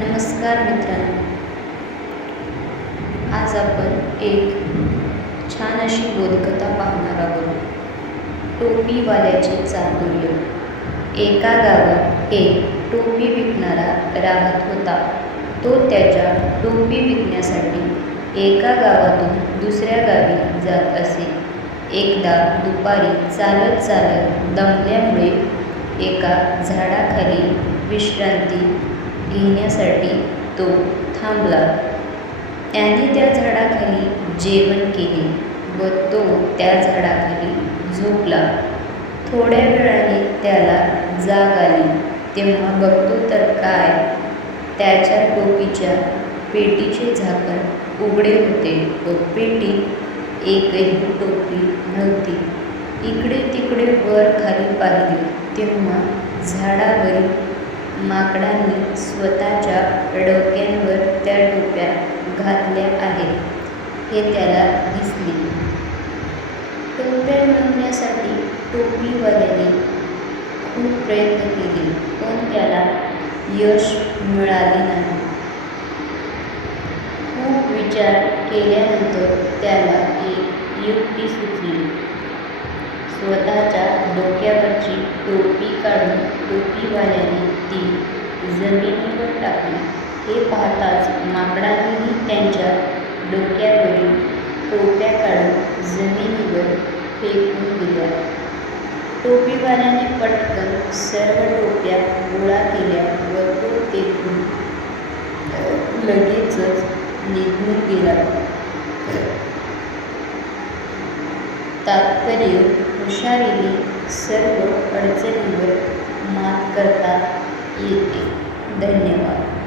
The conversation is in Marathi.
नमस्कार मित्रांनो, आज आपण एक छान अशी बोधकथा पाहणार आहोत. टोपीवाल्याचे चातुर्य. एका गावात एक टोपी विकणारा राहत होता. तो त्याच्या टोपी विकण्यासाठी एका गावातून दुसऱ्या गावी जात असे. एकदा दुपारी चालत चालत दमल्यामुळे एका झाडाखाली विश्रांती घेण्यासाठी तो थांबला. त्याने त्या झाडाखाली जेवण केले व तो त्या झाडाखाली झोपला. थोड्या वेळाने त्याला जाग आली. तेव्हा बघतो तर काय, त्याच्या टोपीच्या पेटीचे झाकण उघडे होते व पेटीत एकही टोपी नव्हती. इकडे तिकडे वर खाली पाहिले तेव्हा झाडावरील माकडांनी स्वतःच्या डोक्यांवर त्या टोप्या घातल्या आहेत हे त्याला दिसले. टोप्या मिळवण्यासाठी टोपीवाल्याने खूप प्रयत्न केले, पण त्याला यश मिळाले नाही. खूप विचार केल्यानंतर त्याला एक युक्ती सुचली. स्वतःच्या डोक्यावरची टोपी काढून टोपीवाल्याने ती जमिनीवर टाकली. हे पाहताच माकडांनीही त्यांच्या डोक्यावरील टोप्या काढून जमिनीवर फेकून दिल्या. टोपीवाल्याने पटकन सर्व टोप्या गोळा केल्या व तो तेथून लगेचच निघून गेला. तात्पर्य: हुशारीने सर्व अडचणींवर मात करता येते. धन्यवाद.